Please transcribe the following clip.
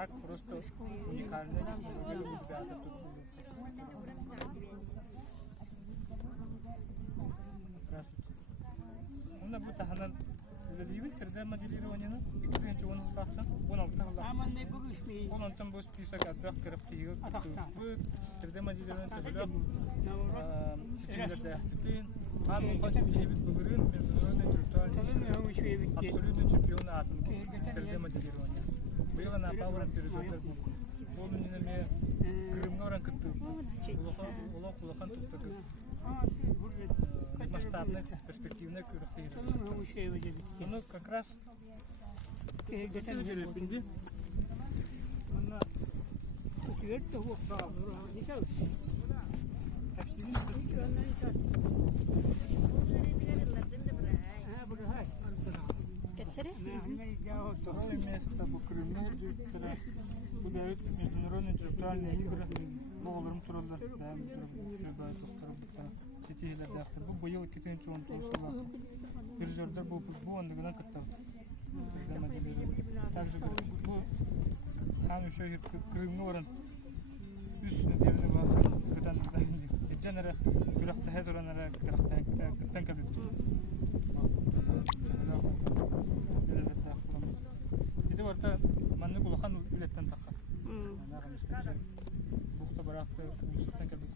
Так просто уникальный ребята тут. Здравствуйте. Он будто ханан левит перед моделированием. Игры ничего не слышно. Он алтан. Он алтан бос список отдых крепкий. Перед моделированием. Ам басим дебит бугрын международный виртуальный абсолютный чемпионат перед моделированием. Было на пауэром перезагрузки. Он не на Крымноран катты. Улохан тут масштабная, перспективная крутые. Ну как раз готовили пинди. Она уверенно его правда. Не кажется. Кепсере? Второе место в Крыму выдают международные интеллектуальные игры. Благодарим труда, да, шибает второе. Сетилерде автор. Bu yıl 2010 yılı Birjörder bu andığından kattı. Также bu han üşe Krımlı oran üstüne devrini var. Gıdan genere gürakta hedoranlara gürakta kabul. İdi varta manlı kulakan ületten takar. Bu da bıraktı uluslardan kabul.